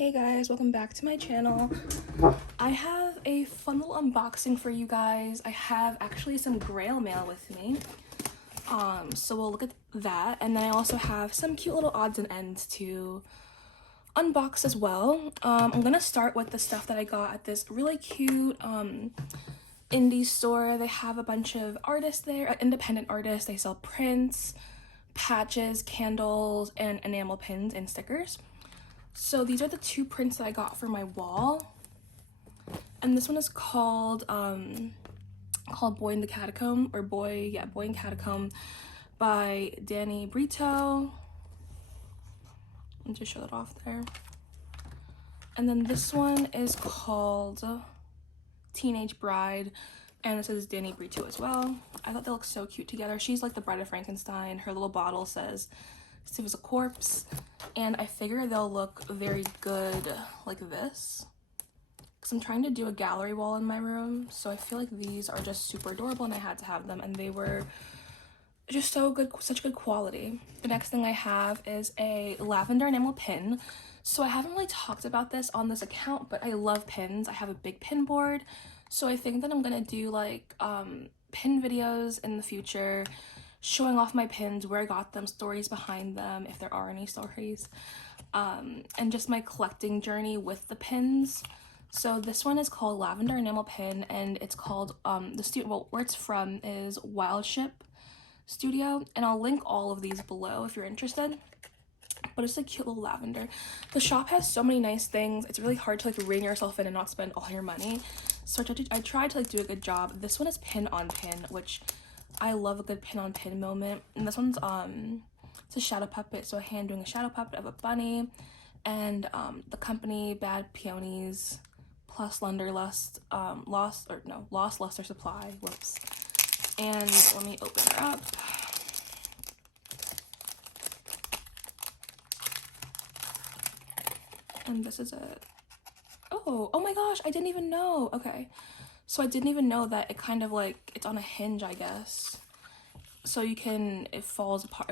Hey guys, welcome back to my channel. I have a fun little unboxing for you guys. I have actually some grail mail with me. So we'll look at that, and then I also have some cute little odds and ends to unbox as well. I'm gonna start with the stuff that I got at this really cute indie store. They have a bunch of artists there, independent artists. They sell prints, patches, candles, and enamel pins and stickers. So these are the two prints that I got for my wall, and this one is called Boy in the Catacomb, or Boy in Catacomb by Danny Brito. I'll just show that off there. And then this one is called Teenage Bride, and it says Danny Brito as well. I thought they look so cute together. She's like the Bride of Frankenstein. Her little bottle says Steve is a corpse, and I figure they'll look very good like this, because I'm trying to do a gallery wall in my room, so I feel like these are just super adorable and I had to have them, and they were just so good, such good quality. The next thing I have is a lavender enamel pin. So I haven't really talked about this on this account, but I love pins. I have a big pin board, so I think that I'm gonna do like pin videos in the future, showing off my pins, where I got them, stories behind them, if there are any stories, and just my collecting journey with the pins. So this one is called Lavender Enamel Pin, and it's called, where it's from is Wild Ship Studio, and I'll link all of these below if you're interested. But it's a cute little lavender. The shop has so many nice things. It's really hard to like rein yourself in and not spend all your money. So I tried to like do a good job. This one is pin on pin, which I love a good pin on pin moment. And this one's it's a shadow puppet, so a hand doing a shadow puppet of a bunny, and the company Bad Peonies plus Lost Luster Supply. Whoops. And let me open her up. And this is it. Oh my gosh, I didn't even know. Okay, so I didn't even know that it kind of like, it's on a hinge, I guess. So you can, it falls apart,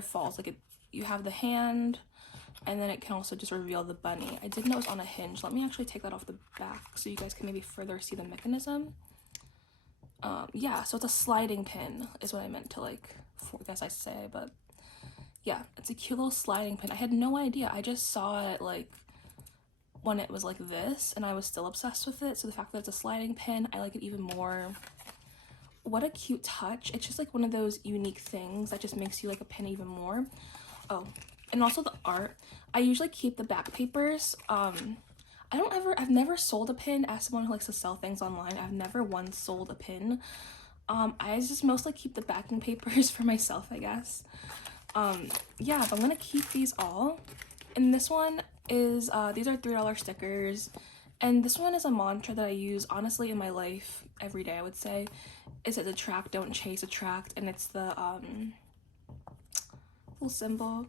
you have the hand, and then it can also just reveal the bunny. I didn't know it was on a hinge. Let me actually take that off the back so you guys can maybe further see the mechanism. Yeah, so it's a sliding pin is what I meant to like, I guess I say, but yeah, it's a cute little sliding pin. I had no idea. I just saw it like when it was like this, and I was still obsessed with it. So the fact that it's a sliding pin, I like it even more. What a cute touch. It's just like one of those unique things that just makes you like a pin even more. Oh, and also the art. I usually keep the back papers. I've never sold a pin. As someone who likes to sell things online, I've never once sold a pin. I just mostly keep the backing papers for myself, I guess. Yeah, but I'm gonna keep these all. And this one is, these are $3 stickers. And this one is a mantra that I use, honestly, in my life every day, I would say. It says attract, don't chase, attract. And it's the, little symbol.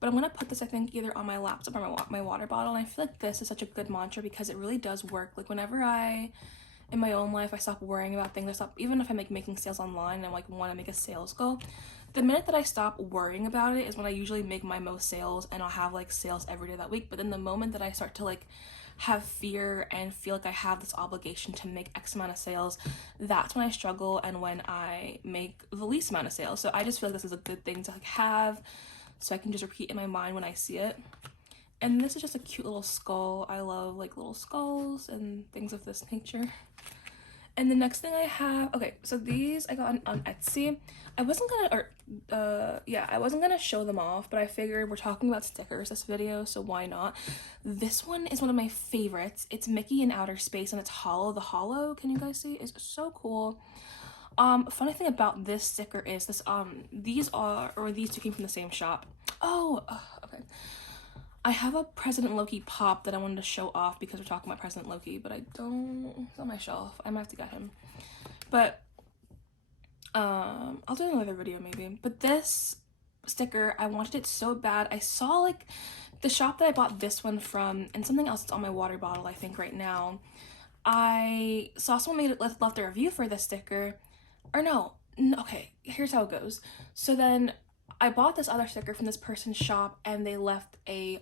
But I'm gonna put this, I think, either on my laptop or my water bottle. And I feel like this is such a good mantra because it really does work. Like whenever in my own life, I stop worrying about things. Even if I'm like making sales online and like want to make a sales goal, the minute that I stop worrying about it is when I usually make my most sales, and I'll have like sales every day that week. But then the moment that I start to like have fear and feel like I have this obligation to make X amount of sales, that's when I struggle and when I make the least amount of sales. So I just feel like this is a good thing to like have, so I can just repeat in my mind when I see it. And this is just a cute little skull. I love like little skulls and things of this nature. And the next thing I have, okay, so these I got on Etsy. I wasn't gonna show them off, but I figured we're talking about stickers this video, so why not? This one is one of my favorites. It's Mickey in outer space, and it's hollow. The hollow, can you guys see? It's so cool. Funny thing about this sticker is this, these two came from the same shop. Okay. I have a President Loki pop that I wanted to show off because we're talking about President Loki, but it's on my shelf. I might have to get him. But, I'll do another video maybe. But this sticker, I wanted it so bad. I saw like the shop that I bought this one from, and something else that's on my water bottle, I think right now. I saw someone left a review for this sticker. Or no, okay, here's how it goes. So then I bought this other sticker from this person's shop, and they left a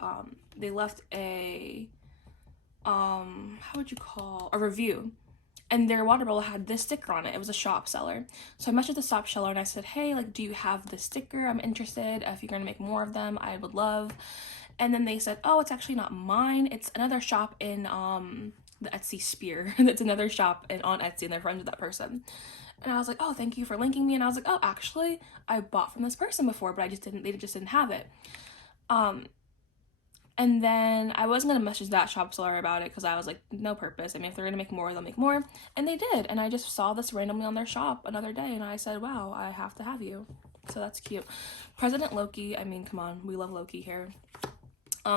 how would you call, a review. And their water bottle had this sticker on it. It was a shop seller. So I messaged the shop seller and I said, hey, like, do you have this sticker? I'm interested. If you're gonna make more of them, I would love. And then they said, oh, it's actually not mine. It's another shop in the Etsy sphere. That's another shop on Etsy, and they're friends with that person. And I was like, oh, thank you for linking me. And I was like, oh, actually, I bought from this person before, but they just didn't have it. And then I wasn't gonna message that shop seller about it because I was like, no purpose. I mean, if they're gonna make more, they'll make more. And they did. And I just saw this randomly on their shop another day, and I said, wow, I have to have you. So that's cute. President Loki, I mean, come on, we love Loki here.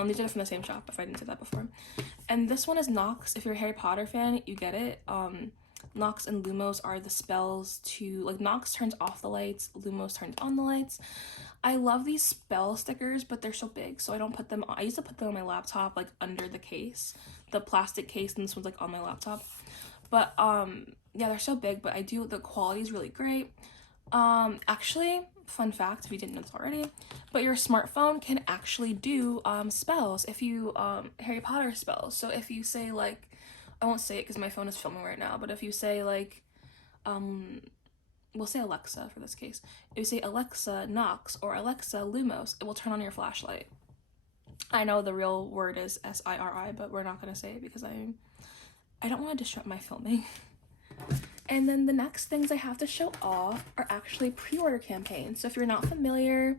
These are from the same shop, if I didn't say that before. And this one is Nox. If you're a Harry Potter fan, you get it. Nox and Lumos are the spells to, like, Nox turns off the lights, Lumos turns on the lights. I love these spell stickers, but they're so big, so I don't put them on. I used to put them on my laptop, like, under the case, the plastic case, and this one's, like, on my laptop. But, yeah, they're so big, but the quality is really great. Actually, fun fact, if you didn't know this already, but your smartphone can actually do, spells, if you, Harry Potter spells. So if you say, like, I won't say it because my phone is filming right now, but if you say, like, we'll say Alexa for this case. If you say Alexa Nox or Alexa Lumos, it will turn on your flashlight. I know the real word is SIRI, but we're not going to say it because I don't want to disrupt my filming. And then the next things I have to show off are actually pre-order campaigns. So if you're not familiar,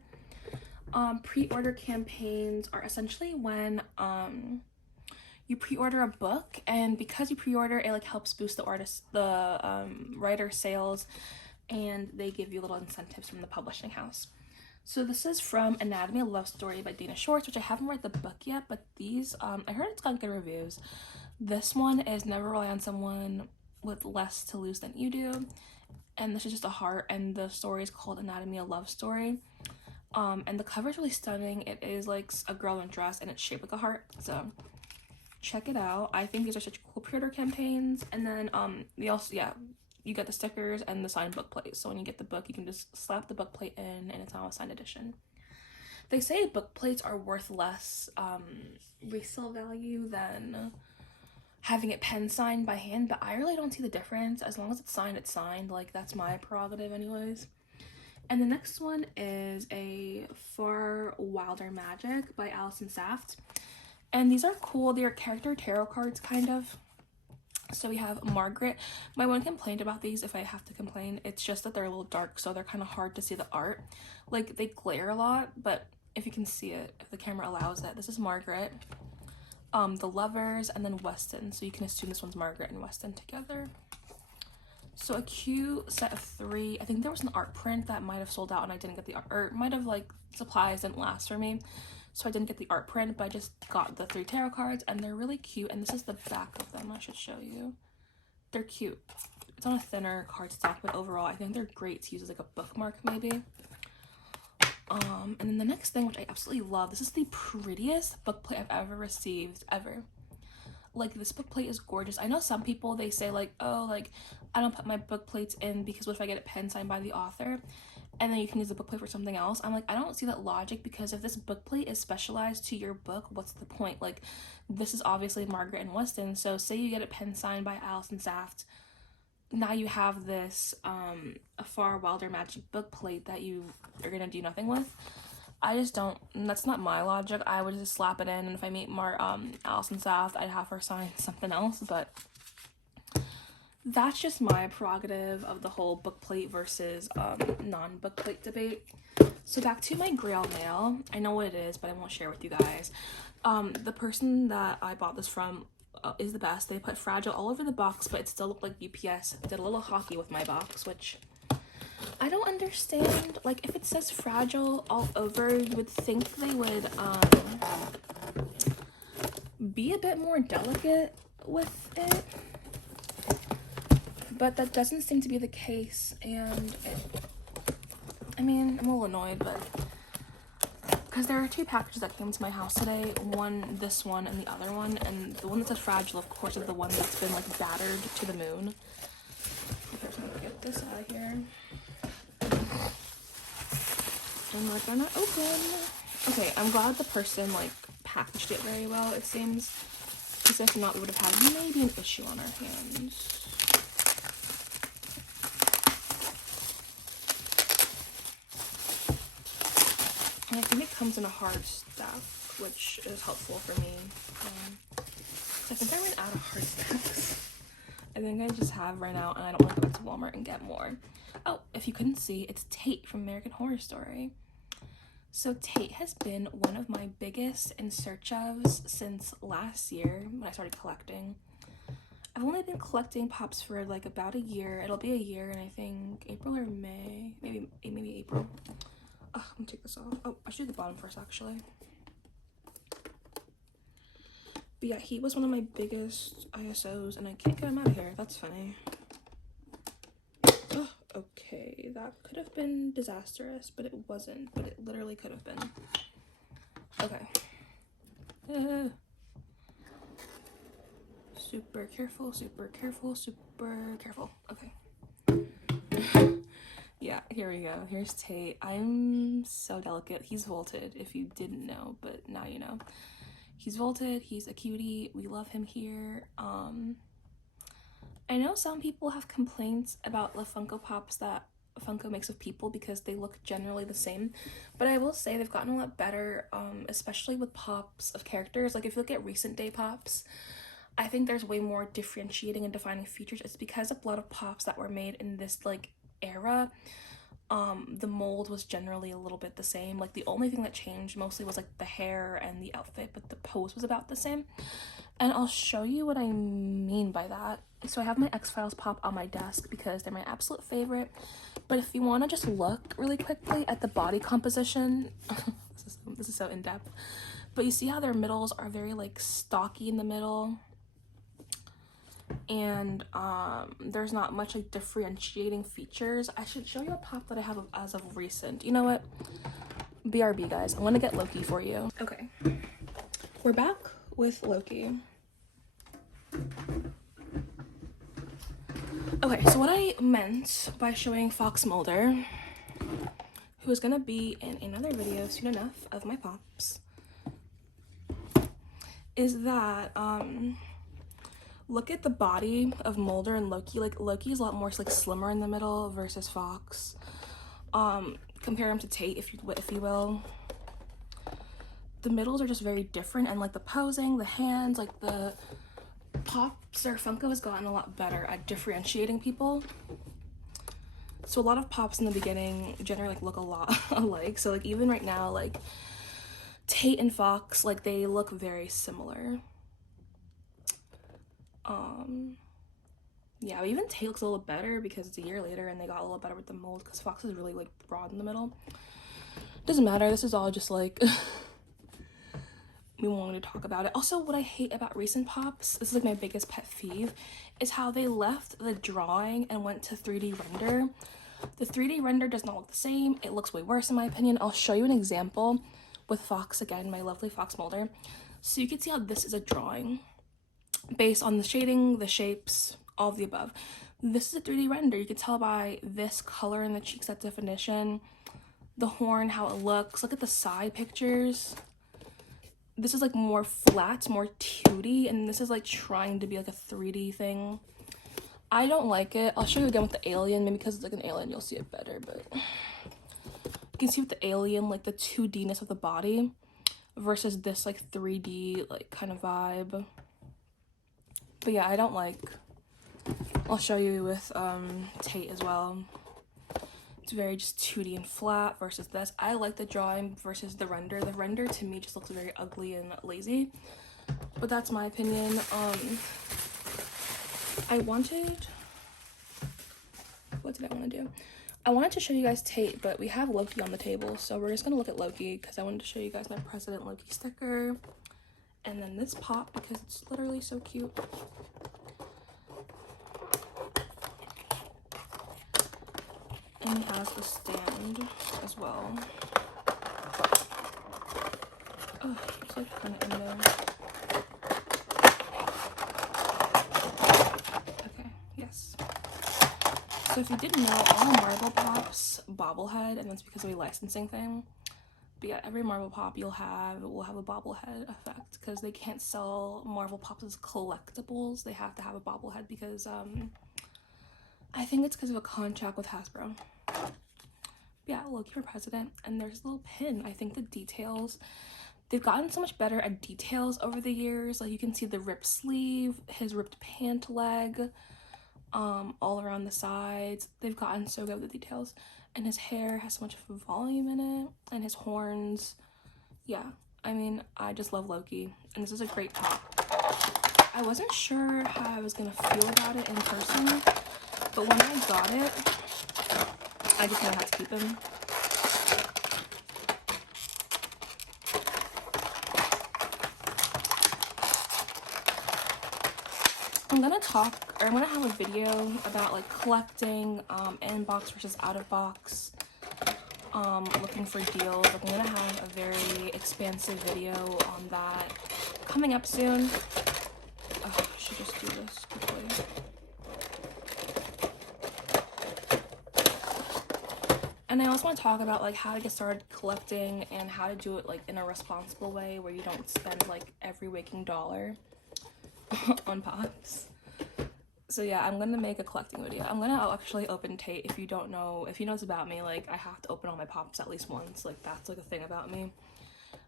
pre-order campaigns are essentially when you pre-order a book, and because you pre-order, it like helps boost the writer sales, and they give you little incentives from the publishing house. So this is from Anatomy of Love Story by Dana Schwartz, which I haven't read the book yet, but these, I heard it's got good reviews. This one is never rely on someone with less to lose than you do, and this is just a heart, and the story is called Anatomy of Love Story. And the cover is really stunning. It is like a girl in a dress, and it's shaped like a heart, so check it out. I think these are such cool pre-order campaigns. And then they also, yeah, you get the stickers and the signed book plate. So when you get the book, you can just slap the book plate in, and it's now a signed edition. They say book plates are worth less resale value than having it pen signed by hand, but I really don't see the difference. As long as it's signed. Like, that's my prerogative anyways. And the next one is a Far Wilder Magic by Allison Saft. And these are cool. They're character tarot cards, kind of. So we have Margaret. My one complaint about these, if I have to complain, it's just that they're a little dark, so they're kind of hard to see the art. Like, they glare a lot, but if you can see it, if the camera allows it, this is Margaret, the Lovers, and then Weston. So you can assume this one's Margaret and Weston together. So a cute set of 3. I think there was an art print that might have sold out and I didn't get the art, or might have, like, supplies didn't last for me, so I didn't get the art print, but I just got the 3 tarot cards, and they're really cute. And this is the back of them. I should show you. They're cute. It's on a thinner cardstock, but overall I think they're great to use as like a bookmark maybe. And then the next thing, which I absolutely love, this is the prettiest book plate I've ever received, ever. Like, this book plate is gorgeous. I know some people, they say like, oh, like, I don't put my book plates in because what if I get it pen signed by the author, and then you can use the book plate for something else. I'm like, I don't see that logic, because if this book plate is specialized to your book, what's the point? Like, this is obviously Margaret and Weston, so say you get it pen signed by Allison Saft, now you have this a Far Wilder Magic book plate that you are gonna do nothing with. I just don't, that's not my logic. I would just slap it in, and if I meet Allison Saft, I'd have her sign something else, but that's just my prerogative of the whole book plate versus non-book plate debate. So back to my Grail mail. I know what it is, but I won't share with you guys. The person that I bought this from is the best. They put Fragile all over the box, but it still looked like UPS. Did a little hockey with my box, which I don't understand. Like, if it says Fragile all over, you would think they would be a bit more delicate with it, but that doesn't seem to be the case. And I mean, I'm a little annoyed, but because there are 2 packages that came to my house today, this one and the other one, and the one that says Fragile, of course, is the one that's been like battered to the moon. Okay, I'm gonna get this out of here. And like, they're not open. Okay, I'm glad the person like packaged it very well, it seems. because if not, we would have had maybe an issue on our hands. And I think it comes in a hard stack, which is helpful for me. I think I ran out of hard stacks. I think I just have right now, and I don't want to go to Walmart and get more. Oh, if you couldn't see, it's Tate from American Horror Story. So Tate has been one of my biggest in search ofs since last year when I started collecting. I've only been collecting pops for like about a year. It'll be a year in I think April or May, maybe April. Oh, let me take this off. Oh, I should do the bottom first actually. But yeah, he was one of my biggest ISOs and I can't get him out of here. That's funny. Oh, okay, that could have been disastrous, but it wasn't. But it literally could have been. Okay. Super careful, super careful, super careful. Okay. Yeah, here we go. Here's Tate. I'm so delicate. He's vaulted, if you didn't know, but now you know. He's vaulted. He's a cutie. We love him here. I know some people have complaints about the Funko Pops that Funko makes of people because they look generally the same, but I will say they've gotten a lot better, especially with pops of characters. Like if you look at recent day pops, I think there's way more differentiating and defining features. It's because of a lot of pops that were made in this like era. The mold was generally a little bit the same. Like the only thing that changed mostly was like the hair and the outfit, but the pose was about the same. And I'll show you what I mean by that. So I have my X-Files pop on my desk because they're my absolute favorite. But if you want to just look really quickly at the body composition, this is so in-depth. But you see how their middles are very like stocky in the middle, and there's not much like differentiating features. I should show you a pop that I have as of recent. You know what? BRB guys, I want to get Loki for you. Okay, we're back with Loki. Okay, so what I meant by showing Fox Mulder, who is gonna be in another video soon enough of my pops, is that look at the body of Mulder and Loki. Like Loki is a lot more like slimmer in the middle versus Fox. Compare him to Tate if you will. The middles are just very different, and like the posing, the hands, like the pops or Funko has gotten a lot better at differentiating people. So a lot of pops in the beginning generally like look a lot alike. So like even right now, like Tate and Fox, like they look very similar. Yeah, but even Tate looks a little better because it's a year later and they got a little better with the mold because Fox is really like broad in the middle. Doesn't matter, this is all just like me wanting to talk about it. Also, what I hate about recent pops, this is like my biggest pet peeve, is how they left the drawing and went to 3D render. The 3D render does not look the same. It looks way worse in my opinion. I'll show you an example with Fox again, my lovely Fox Mulder. So you can see how this is a drawing based on the shading, the shapes, all of the above. This is a 3D render. You can tell by this color in the cheeks, that definition, the horn, how it looks. Look at the side pictures. This is like more flat, more 2D, and this is like trying to be like a 3D thing. I don't like it. I'll show you again with the alien, maybe because it's like an alien you'll see it better, but you can see with the alien like the 2D-ness of the body versus this like 3D like kind of vibe. But yeah, I don't like. I'll show you with Tate as well. It's very just 2D and flat versus this. I like the drawing versus the render. The render to me just looks very ugly and lazy, but that's my opinion. What did I want to do? I wanted to show you guys Tate, but we have Loki on the table, so we're just gonna look at Loki because I wanted to show you guys my President Loki sticker, and then this pop because it's literally so cute. And it has the stand as well. Oh, it's like kind of in there. Okay, yes. So if you didn't know, all Marvel pops bobblehead, and that's because of a licensing thing. But yeah, every Marvel pop will have a bobblehead effect, because they can't sell Marvel pops as collectibles. They have to have a bobblehead because I think it's because of a contract with Hasbro. Yeah, Loki for president, and there's a little pin. I think the details, they've gotten so much better at details over the years. Like, you can see the ripped sleeve, his ripped pant leg, all around the sides. They've gotten so good with the details, and his hair has so much volume in it, and his horns. Yeah, I mean, I just love Loki, and this is a great pop. I wasn't sure how I was gonna feel about it in person, but when I got it, I just knew I had to keep him. I'm gonna have a video about like collecting in box versus out of box, looking for deals. Like, I'm gonna have a very expansive video on that coming up soon. Oh, I should just do this quickly. And I also want to talk about like how to get started collecting and how to do it like in a responsible way where you don't spend like every waking dollar on pops. So yeah, I'm gonna make a collecting video. I'm gonna actually open Tate. If you know it's about me, like, I have to open all my pops at least once. Like, that's like a thing about me.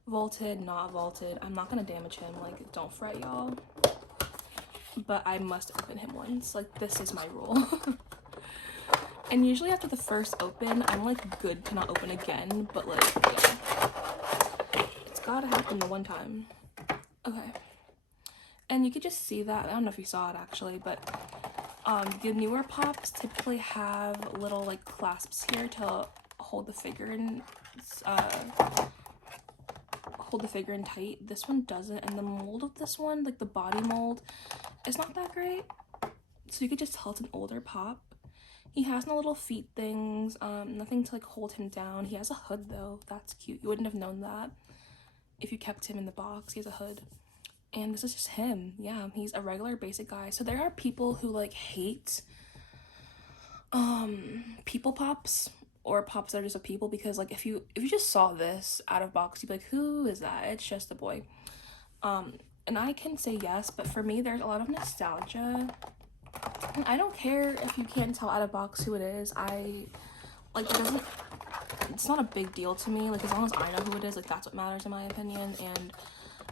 Vaulted, not vaulted, I'm not gonna damage him, like, don't fret, y'all. But I must open him once. Like, this is my rule. And usually after the first open, I'm like good to not open again, but like, yeah, it's gotta happen the one time. Okay. And you could just see that. I don't know if you saw it actually, but the newer pops typically have little like clasps here to hold the figure in tight. This one doesn't, and the mold of this one, like the body mold, is not that great. So you could just tell it's an older pop. He has no little feet things, nothing to like hold him down. He has a hood though. That's cute. You wouldn't have known that if you kept him in the box. He has a hood. And this is just him. Yeah, he's a regular basic guy. So there are people who like hate people pops, or pops that are just of people, because like if you just saw this out of box, you'd be like, who is that? It's just a boy. And I can say yes, but for me there's a lot of nostalgia. And I don't care if you can't tell out of box who it is. It's not a big deal to me. Like, as long as I know who it is, like, that's what matters in my opinion. And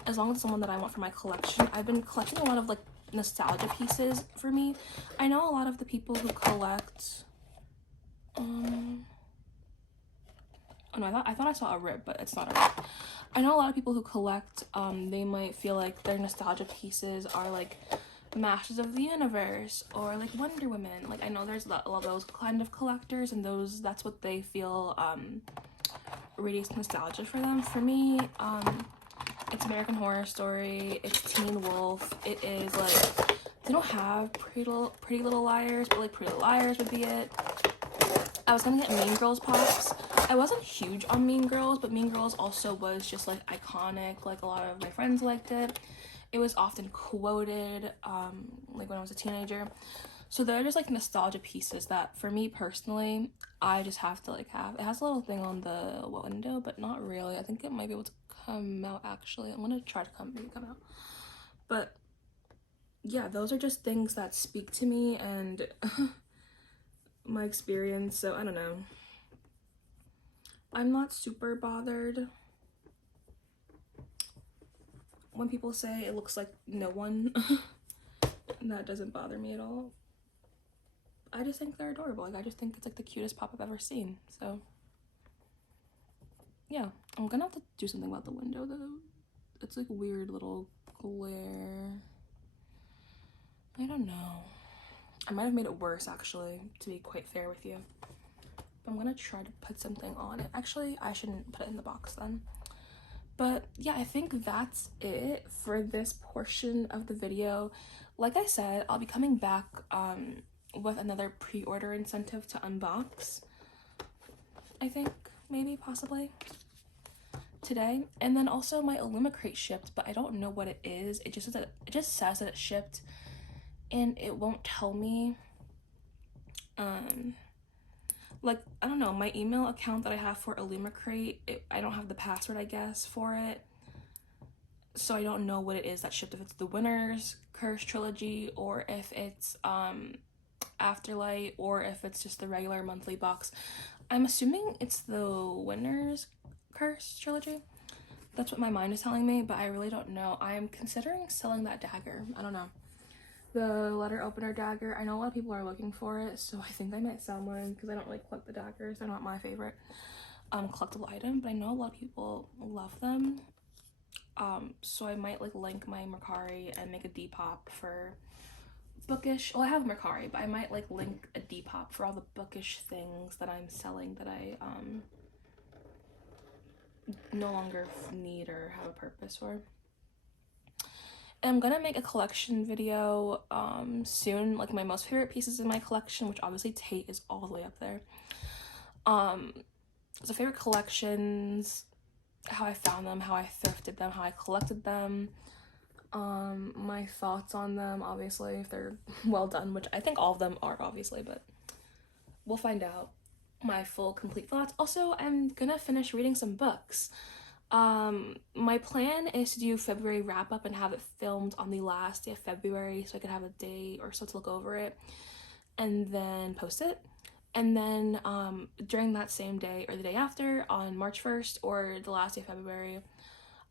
as long as it's someone that I want for my collection. I've been collecting a lot of like nostalgia pieces for me. I know a lot of the people who collect oh no, I thought I saw a rip, but it's not a rip. I know a lot of people who collect, they might feel like their nostalgia pieces are like Masters of the Universe or like Wonder Woman. Like, I know there's a lot of those kind of collectors, and that's what they feel radiates nostalgia for them. For me, it's American Horror Story, it's Teen Wolf. It is like, they don't have Pretty Little Liars, but like Pretty Little Liars would be it. I was gonna get Mean Girls pops. I wasn't huge on Mean Girls, but Mean Girls also was just like iconic. Like, a lot of my friends liked it. It was often quoted, like when I was a teenager. So they're just like nostalgia pieces that for me personally, I just have to like have. It has a little thing on the window, but not really. I think it might be able to come out actually. I'm gonna try to maybe come out. But yeah, those are just things that speak to me and my experience. So I don't know. I'm not super bothered when people say it looks like no one. That doesn't bother me at all. I just think they're adorable. Like, I just think it's like the cutest pop I've ever seen. So yeah, I'm gonna have to do something about the window though. It's like weird little glare. I don't know. I might have made it worse actually, to be quite fair with you. But I'm gonna try to put something on it. Actually, I shouldn't put it in the box then. But yeah, I think that's it for this portion of the video. Like I said, I'll be coming back with another pre-order incentive to unbox. I think, maybe, possibly, today. And then also my Illumicrate shipped, but I don't know what it is. It just says that it shipped, and it won't tell me. like, I don't know, my email account that I have for Illumicrate, I don't have the password, I guess, for it. So I don't know what it is that shipped, if it's the Winner's Curse trilogy, or if it's Afterlight, or if it's just the regular monthly box. I'm assuming it's the Winner's Curse trilogy. That's what my mind is telling me, but I really don't know. I am considering selling that dagger. I don't know. The letter opener dagger. I know a lot of people are looking for it, so I think I might sell mine because I don't really collect the daggers. They're not my favorite collectible item, but I know a lot of people love them. So I might like link my Mercari and make a Depop for bookish. Well, I have Mercari, but I might like link a Depop for all the bookish things that I'm selling that I no longer need or have a purpose for. And I'm gonna make a collection video soon, like my most favorite pieces in my collection, which obviously Tate is all the way up there. So favorite collections, how I found them, how I thrifted them, how I collected them, my thoughts on them, obviously, if they're well done, which I think all of them are, obviously, but we'll find out. My full complete thoughts. Also, I'm gonna finish reading some books. My plan is to do February wrap up and have it filmed on the last day of February, so I could have a day or so to look over it and then post it. And then during that same day or the day after, on March 1st or the last day of February,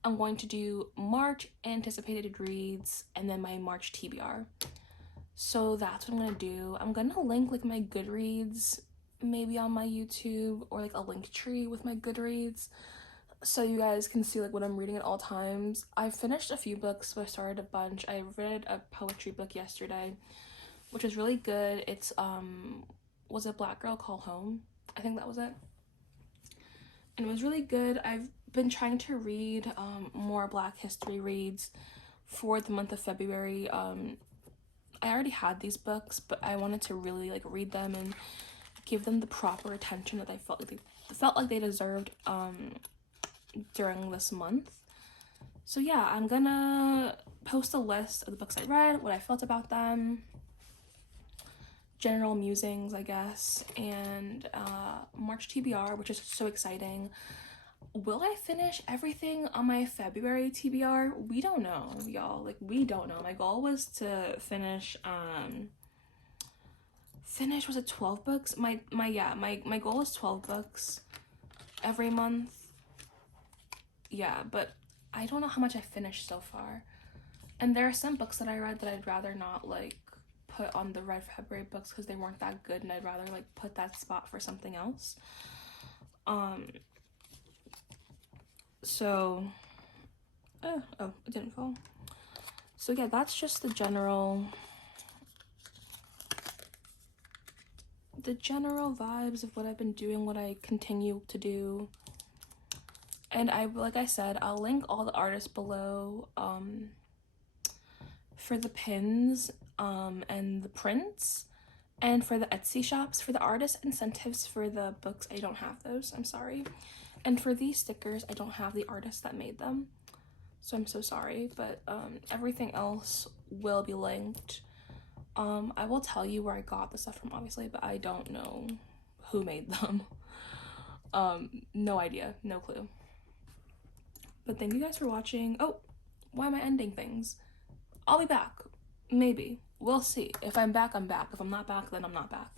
I'm going to do March anticipated reads and then my March TBR. So that's what I'm gonna do. I'm gonna link like my Goodreads maybe on my YouTube, or like a link tree with my Goodreads, so you guys can see like what I'm reading at all times. I finished a few books, but I started a bunch. I read a poetry book yesterday, which was really good. It's was it Black Girl Call Home? I think that was it. And it was really good. I've been trying to read more Black history reads for the month of February. I already had these books, but I wanted to really like read them and give them the proper attention that I felt like they deserved during this month. So yeah, I'm gonna post a list of the books I read, what I felt about them, general musings, I guess, and March TBR, which is so exciting. Will I finish everything on my February TBR? We don't know, y'all. Like, we don't know. My goal was to finish was it 12 books? My goal is 12 books every month. Yeah, but I don't know how much I finished so far. And there are some books that I read that I'd rather not like put on the Red February books because they weren't that good, and I'd rather like put that spot for something else. So oh, it didn't fall. So yeah, that's just the general vibes of what I've been doing, what I continue to do. And like I said, I'll link all the artists below for the pins and the prints, and for the Etsy shops. For the artist incentives for the books, I don't have those, I'm sorry. And for these stickers, I don't have the artist that made them, so I'm so sorry, but everything else will be linked. I will tell you where I got the stuff from, obviously, but I don't know who made them. No idea, no clue. But thank you guys for watching. Oh, why am I ending things? I'll be back, maybe. We'll see. If I'm back, I'm back. If I'm not back, then I'm not back.